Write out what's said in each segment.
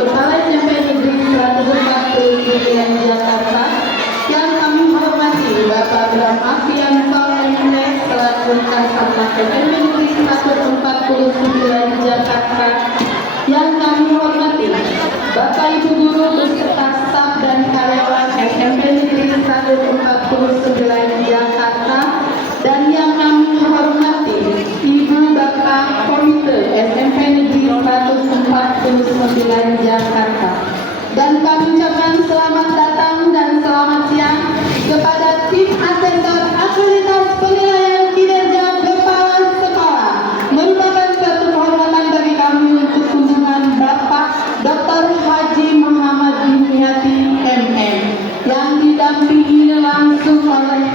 Kepala SMP Negeri 149 Jakarta, yang kami hormati Bapak Bram Afian Pangmenek selaku Kasatgas SMP Negeri 149 Jakarta, yang kami hormati Bapak Ibu Guru beserta staf dan karyawan SMP Negeri 149 Jakarta, dan yang kami hormati Ibu Bapak Komite SMP Negeri 149 Jakarta. Dan kami ucapkan selamat datang dan selamat siang kepada tim asesor akreditasi penilaian kinerja kepala sekolah. Merupakan suatu kehormatan bagi kami untuk kunjungan Bapak Dr. Haji Muhammad Dimyati MM yang didampingi langsung oleh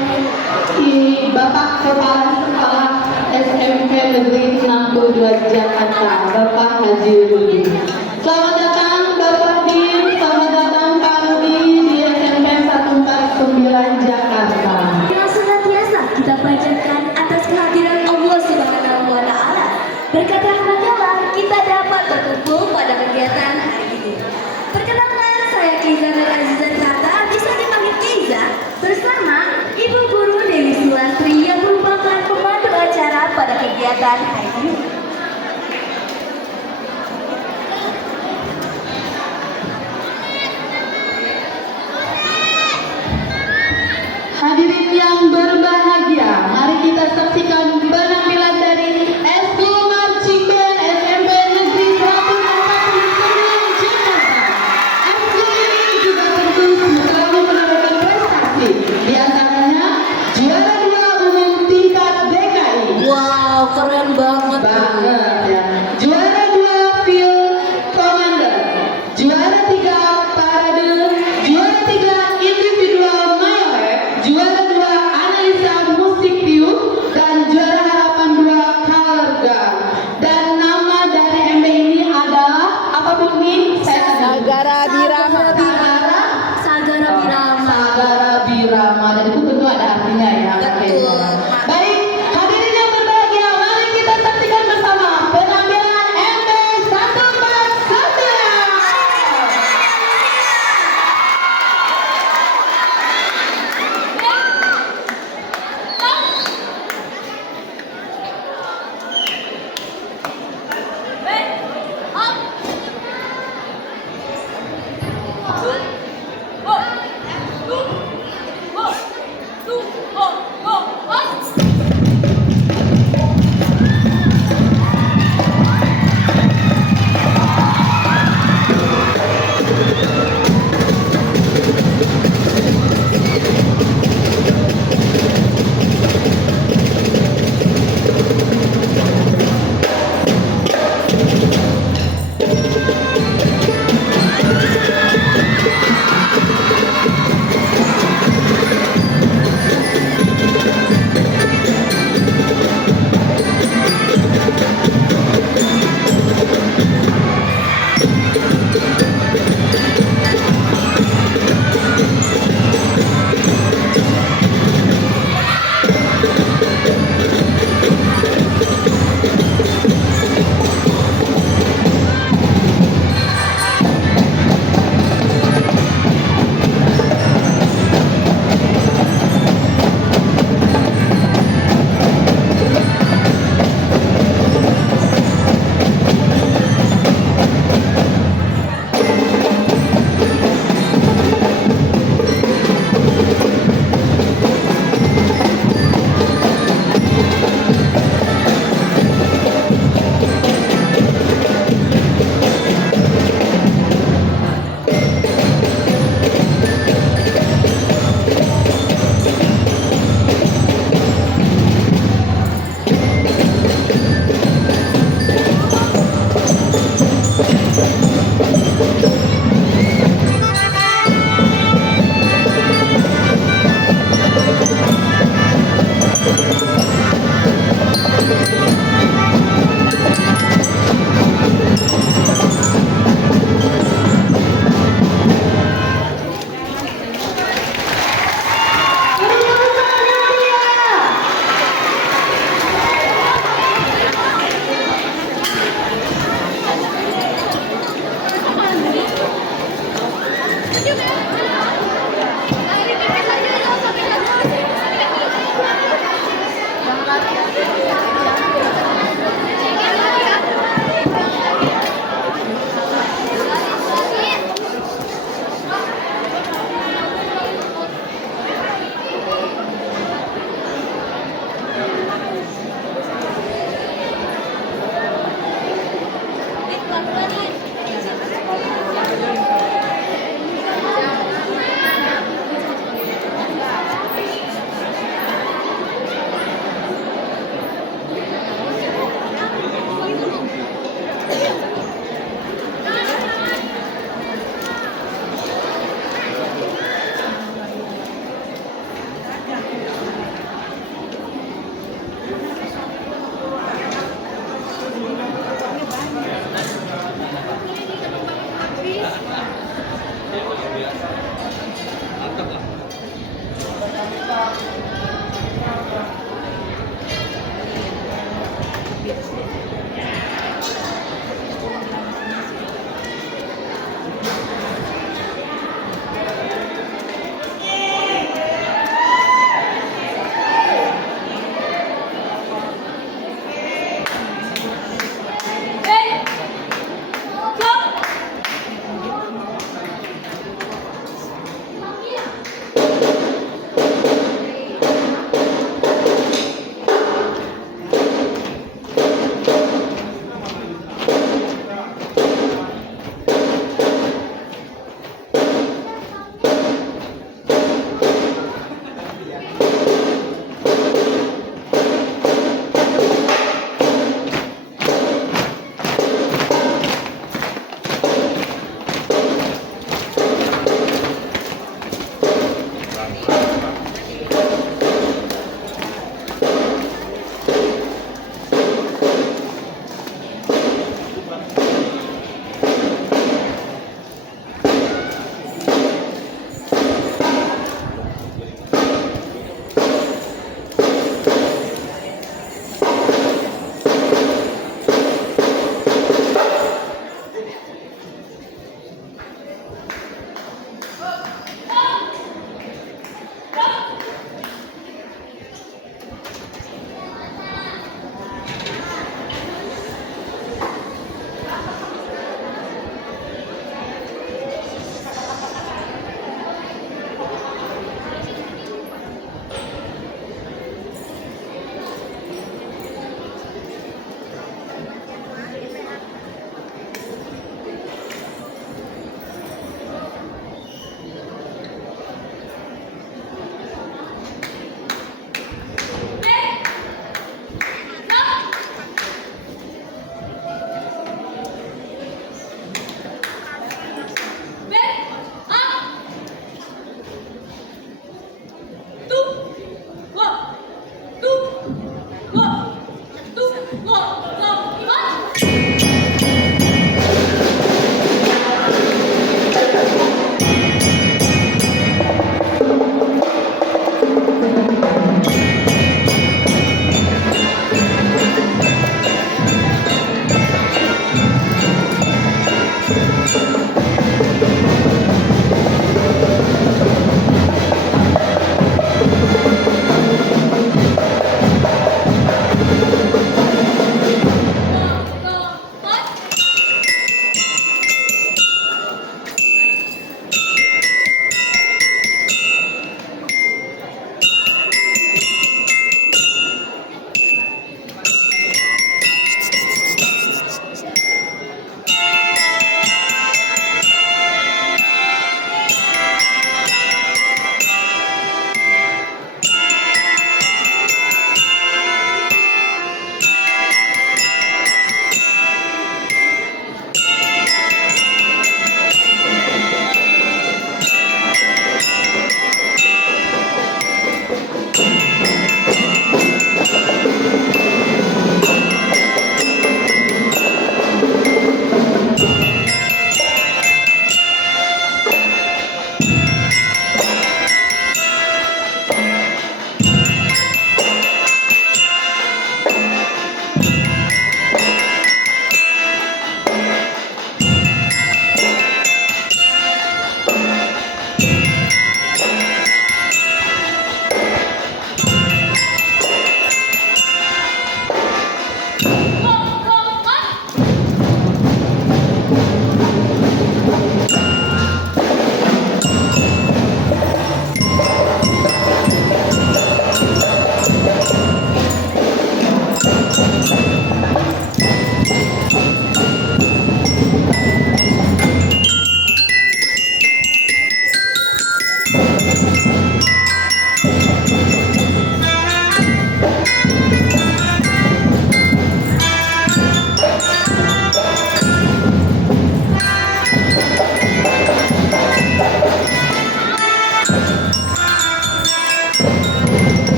Bapak Kepala Sekolah SMP Negeri 62 Jakarta, Bapak Haji Rudi. Selamat datang Bapak Dim, selamat datang Pak Rudi di SMP 149 Jakarta. Yang senantiasa kita panjatkan atas kehadiran Allah Subhanahu wa Ta'ala. Berkat rahmatnya lah kita dapat berkumpul pada kegiatan hari ini. Perkenalkan, saya Keiza Nur Aziza Kata, bisa dipanggil Keiza, bersama Ibu Guru Dewi Sulastri yang merupakan pemandu acara pada kegiatan hari ini. Hadirin yang berbahagia, mari kita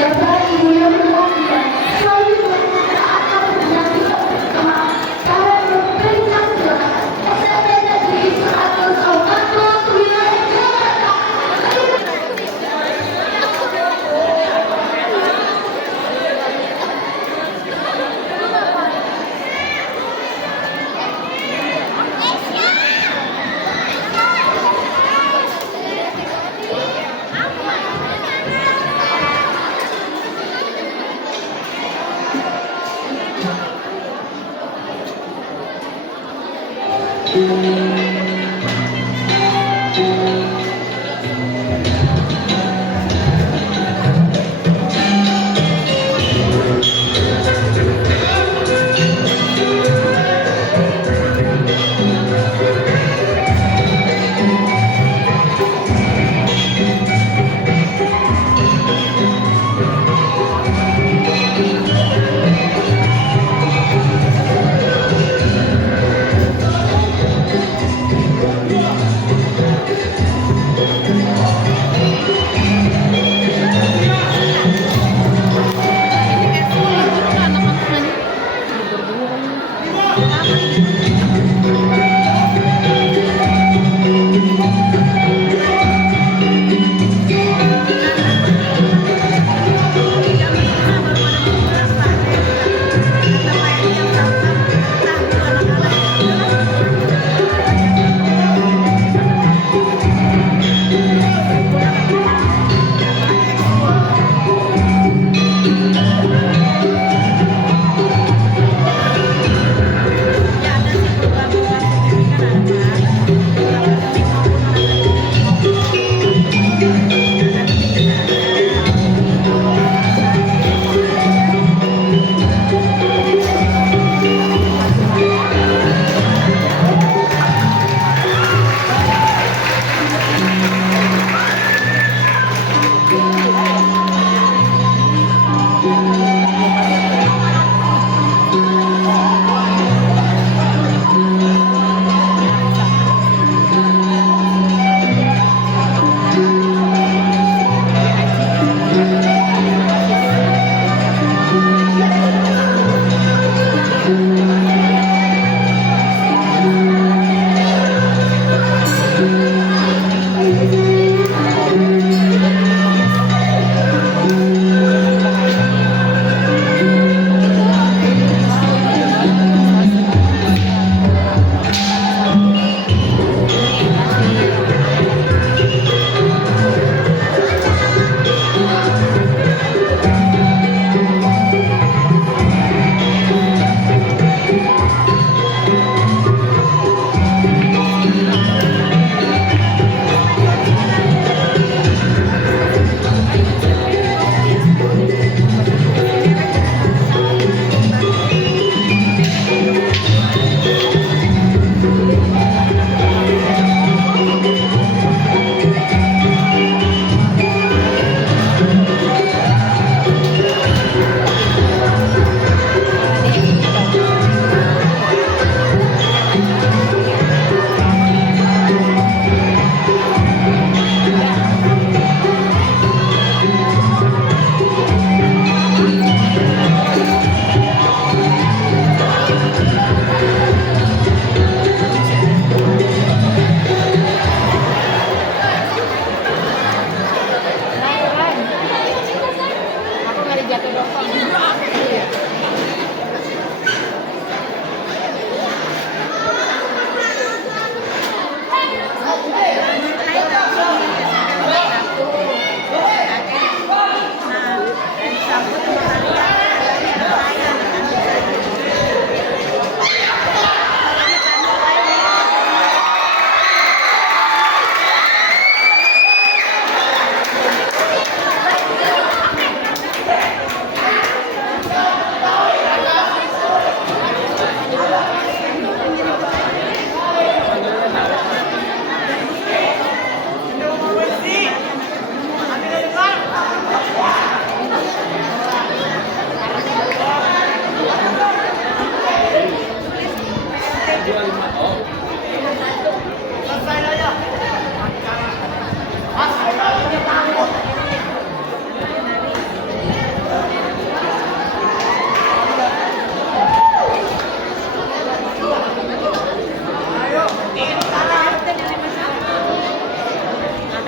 Bapak Ibu yang berbahagia, selalu berkata akan menyaksikan bersama cara berperintah SMP Negeri 140 wilayah Jakarta.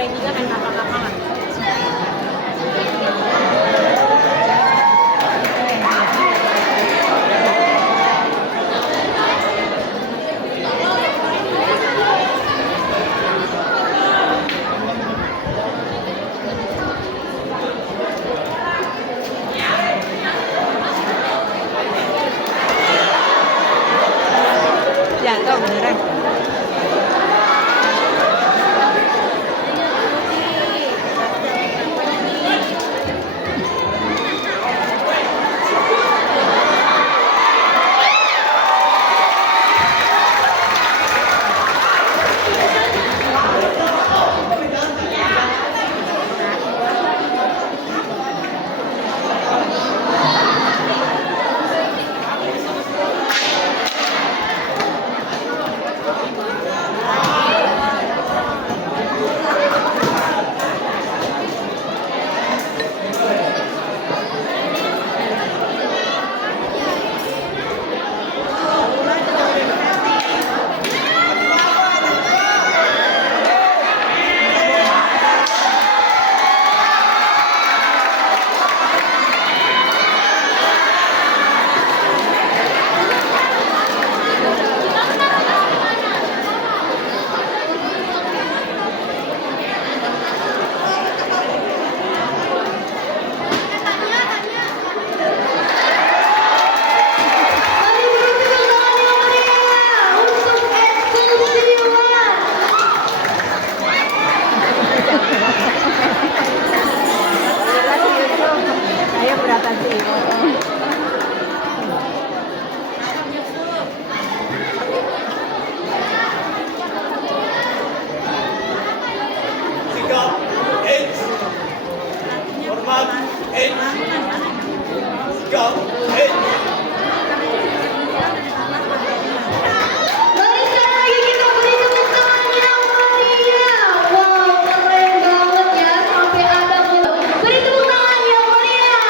lain juga kan kapal-kapalan. Jatuh beneran. Mari beri tepuk tangan yang meriah untuk eksklusiwan. Saya berapa sih? Sikap H. Hormat H. Sikap H. Mari sekali lagi kita beri tepuk tangan yang meriah. Wow, keren banget ya sampai ada beri tepuk tangan yang meriah.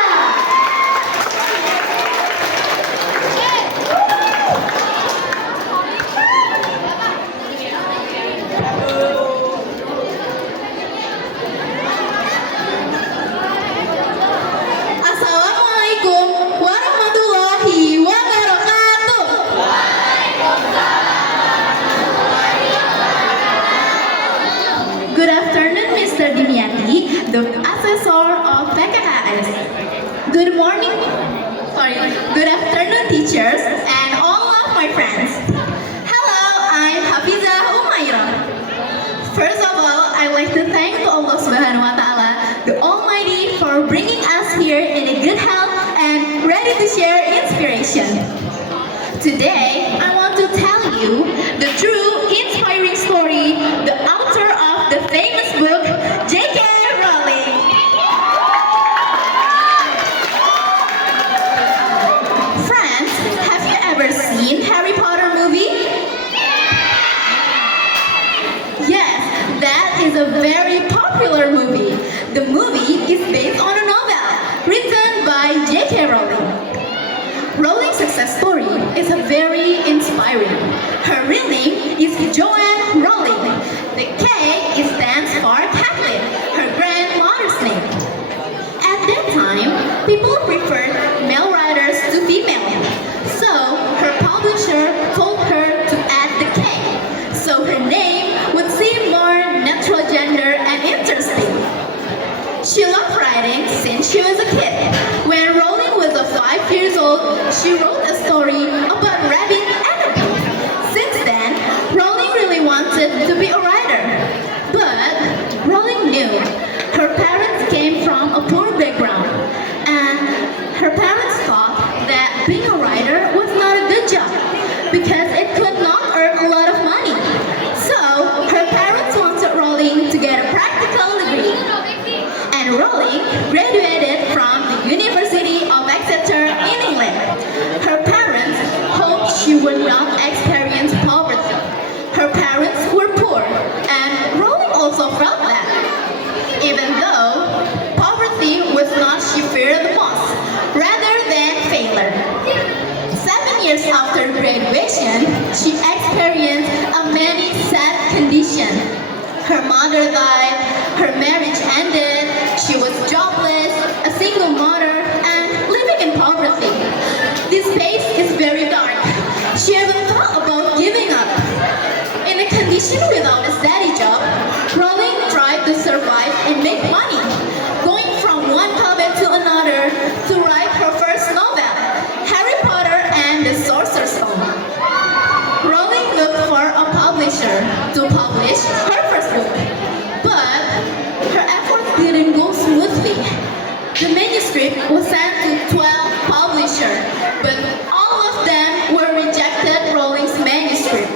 Assalamualaikum warahmatullahi wabarakatuh. Good afternoon, Mr. Dimiati, the assessor of PKKS. Good morning, good afternoon, teachers, and all of my friends. Hello, I'm Hafiza Umairah. First of all, I'd like to thank Allah Subhanahu wa Ta'ala, the Almighty, for bringing us here in a good health and ready to share inspiration. Today, I want to tell you the true inspiring story, the author of the famous book, J.K. Rowling. Friends, have you ever seen Harry Potter movie? Yes, that is a very popular movie. The movie is based on a novel written by J.K. Rowling. Rowling's success story is a very inspiring. Her real name is Joanne Rowling. The K stands for Kathleen, her grandmother's name. At that time, people preferred male writers to female. So, her publisher told her to add the K, so her name would seem more natural gender and interesting. She loved writing since she was a kid. When Rowling was 5 years old, she wrote a story about rabbit and a bee. Since then, Rowling really wanted to be a writer. But Rowling knew mother died, her marriage ended, she was jobless, a single mother, and living in poverty. This phase is very dark. She even thought about giving up. In a condition without a steady job, Rowling tried to survive and make money, going from one hobby to another to write her first novel, Harry Potter and the Sorcerer's Stone. Rowling looked for a publisher to publish her first book, but her efforts didn't go smoothly. The manuscript was sent to 12 publishers, but all of them were rejected Rowling's manuscript,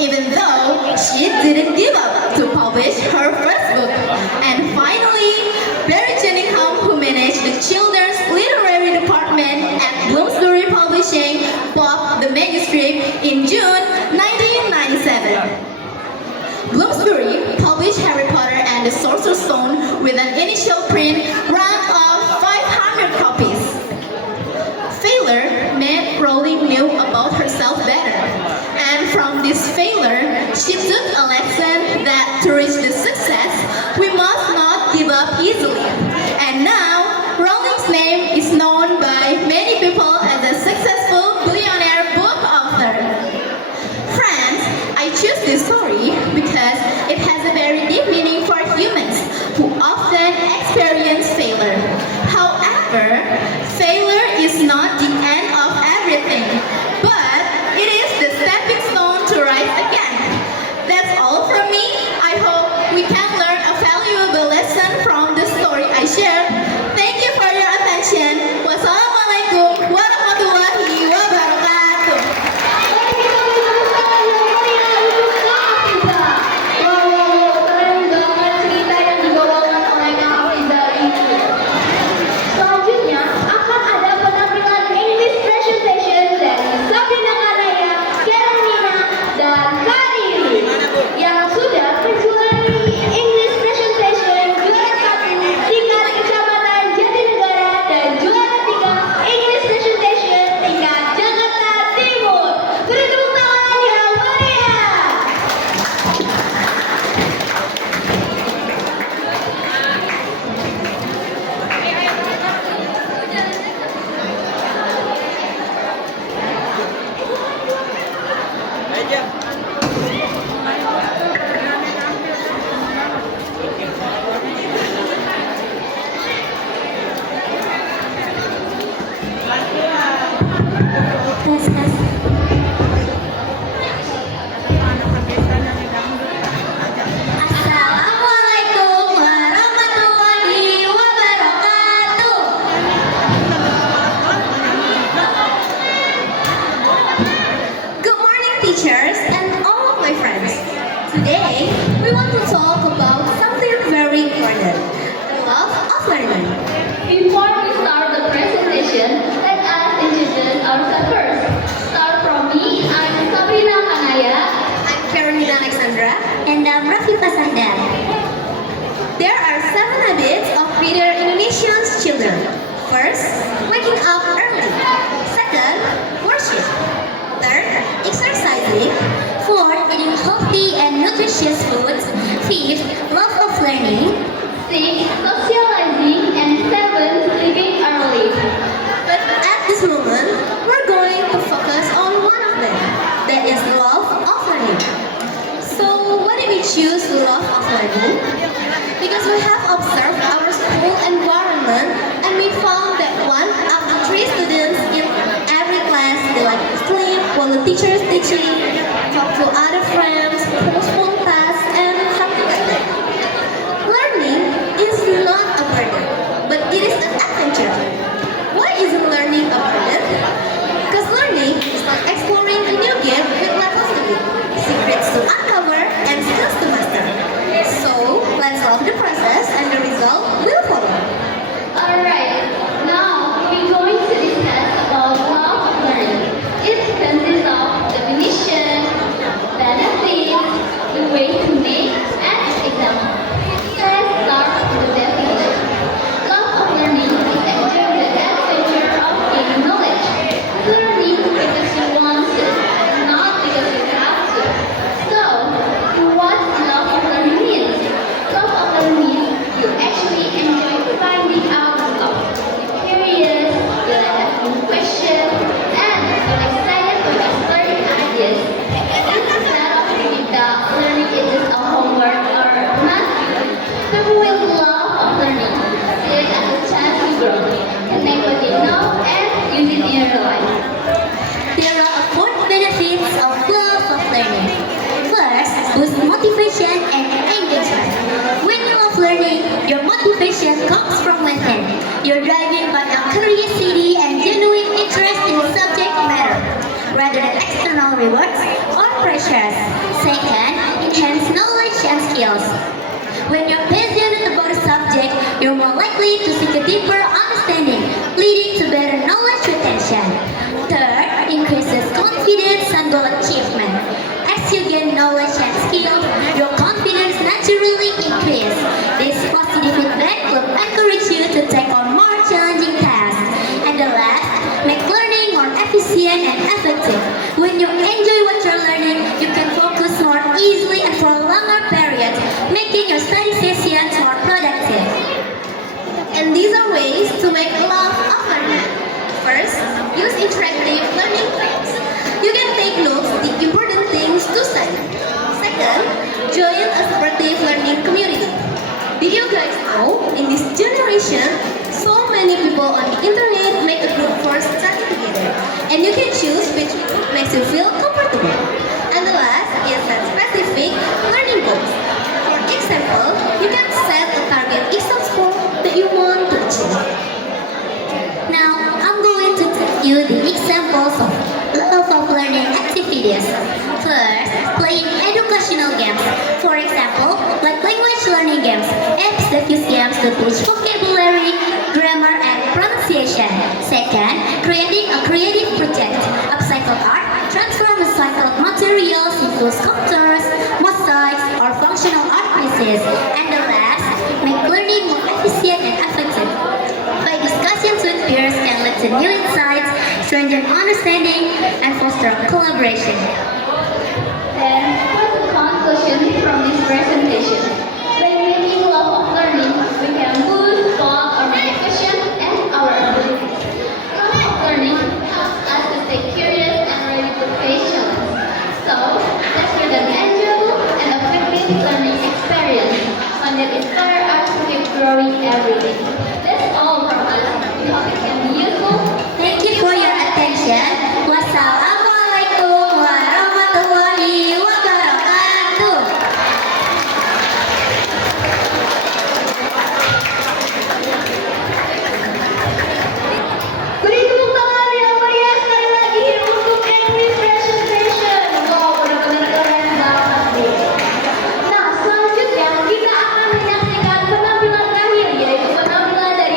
even though she didn't give up to publish her first book. And finally, Barry Jenningham, who managed the children's literary department at Bloomsbury Publishing, bought the manuscript in June 1997. Bloomsbury published Harry Potter and the Sorcerer's Stone with an initial print run of 500 copies. Failure made Rowling knew about herself better. And from this failure, she took a lesson that to reach the success, we must not give up easily. And now, Rowling's name is known by many people as a successful billionaire book author. Friends, I choose this story because it has a very deep meaning for humans who often experience failure. However, failure is not the end of everything, but it is the stepping stone to rise again. That's all from me. I hope we can learn a valuable lesson from the story I shared. Thank you for your attention. Wassalamualaikum warahmatullahi wabarakatuh. Mari kita beri tepuk tangan yang meriah untuk Kak Afiza. Wow, keren banget cerita yang dibawakan oleh Kak Afiza ini. Selanjutnya akan ada penampilan English presentation dari Sabrina Karaya, Karenina, dan Kariri yang sudah menjalani English presentation juara 1 tingkat Kecamatan Jatinegara dan juara 3 English presentation tingkat Jakarta Timur. Beri tepuk tangan yang meriah. Meja. Tes, tes. Assalamualaikum warahmatullahi wabarakatuh. Good morning, teachers and all of my friends. Today, we want to talk about something very important, the love of learning. Before we start the presentation, let us introduce ourselves first. Start from me, I'm Sabrina Kanaya. I'm Karenina Alexandra. And I'm Rafika Sandar. There are 7 habits of reader Indonesian's children. First, waking up early. Second, worship. Third, exercising. Fourth, eating healthy and nutritious foods. Fifth, love of learning. Sixth, socializing. And seventh, sleeping early. But at this moment, we're going to focus on one of them. That is love of learning. So, why did we choose love of learning? Because we have observed our school environment and we found that 1 out of 3 students in every class they like to sleep while the teacher is teaching, talk to other friends, postpone tasks, and something like that. Learning is not a burden, but it is an adventure. Why isn't learning a burden? Because learning is like exploring a new game with levels to do, secrets to uncover, and skills to master. So, let's love the process and the result will follow. Alright, now we're going to discuss about love of learning. It consists of definition, motivation and engagement. When you love learning, your motivation comes from within. You're driven by a curiosity and genuine interest in the subject matter, rather than external rewards or pressures. Second, enhance knowledge and skills. When you're passionate about a subject, you're more likely to seek a deeper understanding, leading to better knowledge retention. Third, increases confidence and goal achievement. As you gain knowledge and skills, your confidence naturally increases. This positive feedback will encourage you to take on more challenging tasks. And the last, make learning more efficient and effective. When you enjoy what you're learning, you can focus more easily and for a longer period, making your study sessions more productive. And these are ways to make love of learning. First, use interactive learning games. You can take notes the important things to study. Second, join a supportive learning community. Did you guys know, in this generation, so many people on the internet make a group for study together. And you can choose which group makes you feel comfortable. And the last is set specific learning goals. For example, you can set a target exam score that you want to achieve. Now, I'm going to tell you the examples of love of learning activities. First, playing educational games. For example, like language learning games, apps that use games to teach vocabulary, grammar, and pronunciation. Second, creating a creative project. Upcycled art, transform recycled materials into sculptures, mosaics, or functional art pieces. And the last, make learning more efficient and effective. By discussions with peers can lead to new insights, strengthen understanding, and foster collaboration. Then, what's the conclusion from this presentation? By making love of learning, we can boost both our motivation and our abilities. Love of learning helps us to stay curious and ready to face challenges. So, let's create an enjoyable and effective learning experience, one that inspires us to keep growing every day. That's all from us. We hope it can be useful. Thank you for your attention. Wassalamualaikum warahmatullahi wabarakatuh. Beri tepuk tangan yang meriah sekali lagi untuk English presentation. Wow, benar-benar keren banget nih. Nah, selanjutnya kita akan menyaksikan penampilan terakhir, yaitu penampilan dari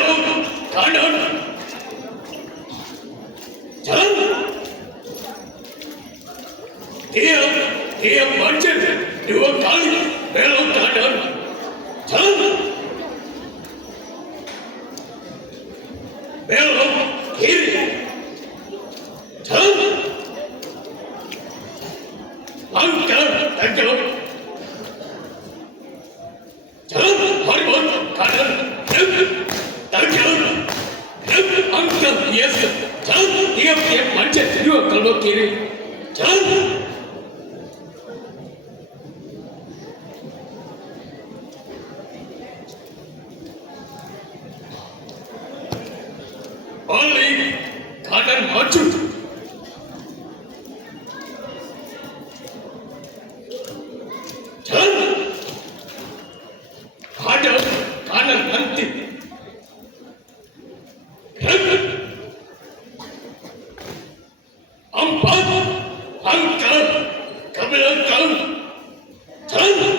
belok kanan, jalan. Dia pancet 2 kali belok kanan, jalan. Belok kiri, jalan. Angkat tegak, jalan. Harimau kanan, tegak, angkat biasa, jalan. Dia pancet 2 kali kiri, jalan. Balik kanan maju, jalan. Hadap kanan nanti, empat angkat ke belakang, jalan.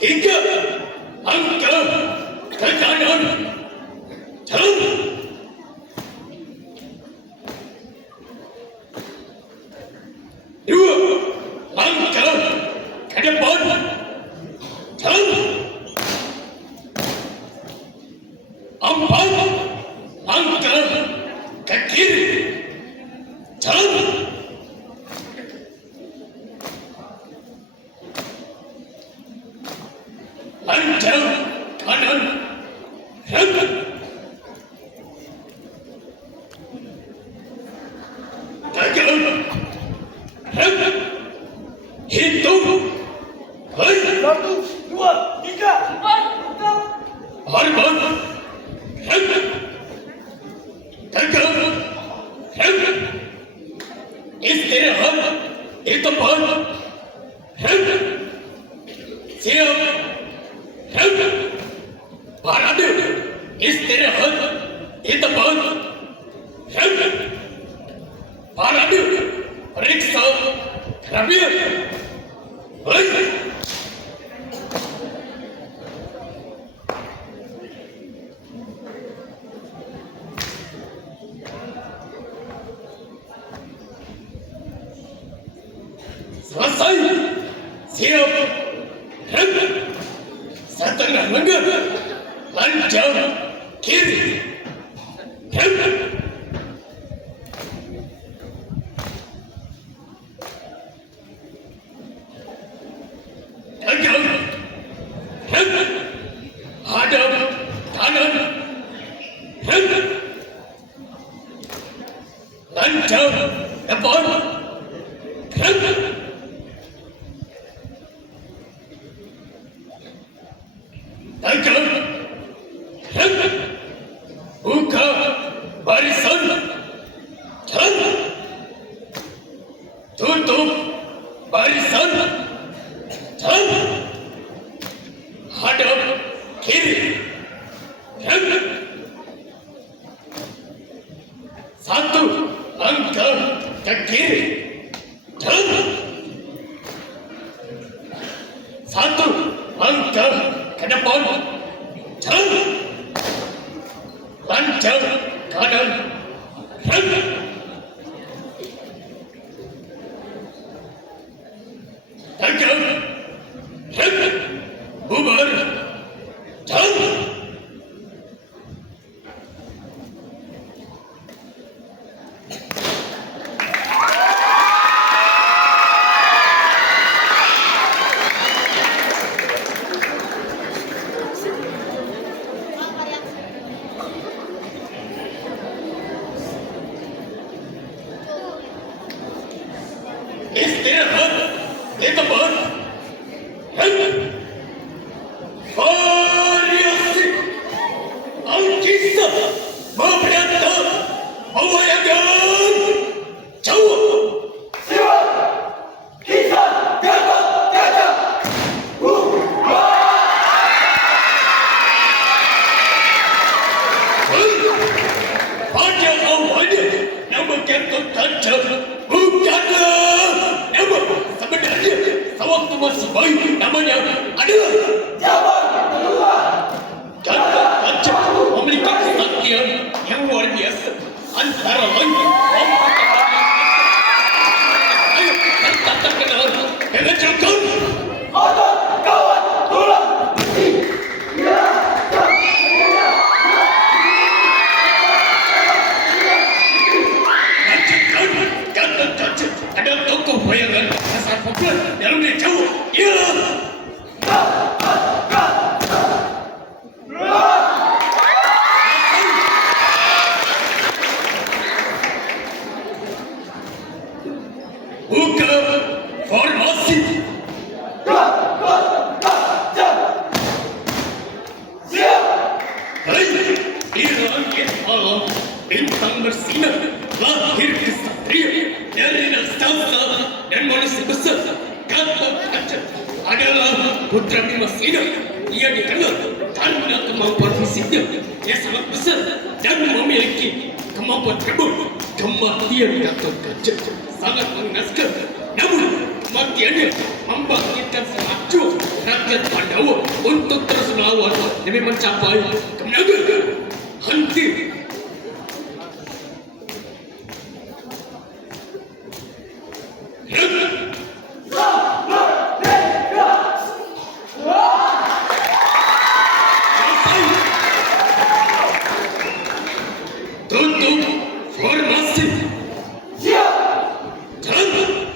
3 angkat ke kanan, jalan. 2 angkat ke depan, jalan. 4 angkat ke kiri, jalan. 5 kanan, tegak, hitung, 1, 2, 3, 4, harimau, tegak, istirahat di tempat, siap, parade, istirahat di tempat, parade, periksa kerapian, baik. Selesai, siap, setengah lengan, lancar, kiri, tegak, hadap kanan, lancar, depan, tegak, buka barisan, jalan. Tutup barisan, jalan. Hadap kiri, 1 angkat ke kiri, jalan. 1 angkat ke depan, jalan. Lancar kanan, tegak, bubar, jalan. Istirahat di tempat, malam bintang bersinar lahir kesatria dari raksasa dan manusia besar. Gatot Kaca adalah putra Bima Sina. Ia dikenal karena kemampuan fisiknya yang sangat besar dan memiliki kemampuan terbang. Kematian Gatot Kaca sangat mengenaskan, namun kematiannya membangkitkan semangat rakyat Pandawa untuk terus melawan demi mencapai kemenangan. Henti. Tutup formasi.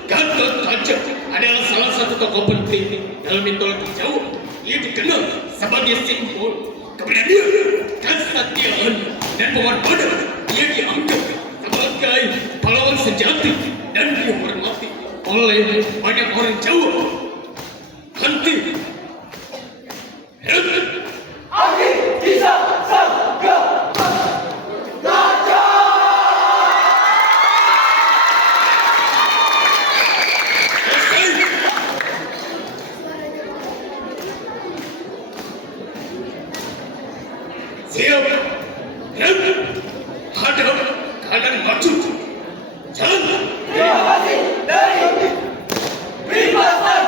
Gatot Kaca adalah salah satu tokoh penting dalam mitologi Jawa. Ia dikenal sebagai simbol keberanian, kesetiaan, dan pengorbanan. Ia dianggap sebagai pahlawan sejati dan dihormati oleh banyak orang Jawa. Henti. Siap. Hadap kanan maju. Jalan. Terima kasih dari Bima Star.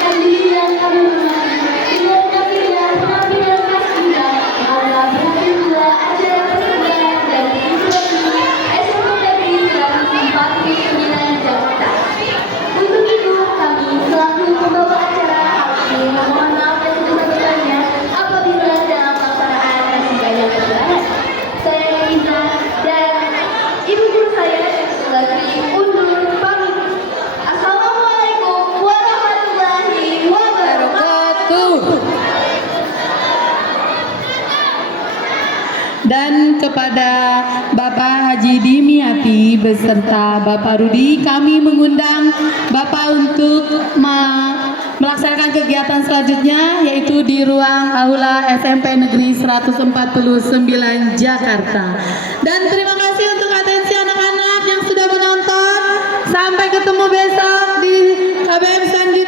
Hadirin kami hormati, bila kami dan penampilan khas kita adalah berakhir pula acara persembahan dari Inspeksi SMP Negeri 149 Jakarta. Untuk itu, kami selaku pembawa acara kami memohon maaf dan sebesar-besarnya apabila dalam pelaksanaan masih banyak kesalahan. Saya Liza dan ibu guru saya lagi undur pamit. Assalamualaikum warahmatullahi wabarakatuh. Dan kepada Bapak Haji Dimiati beserta Bapak Rudi, kami mengundang Bapak untuk melaksanakan kegiatan selanjutnya, yaitu di ruang aula SMP Negeri 149 Jakarta. Dan terima kasih untuk atensi anak-anak yang sudah menonton. Sampai ketemu besok di KBM selanjutnya.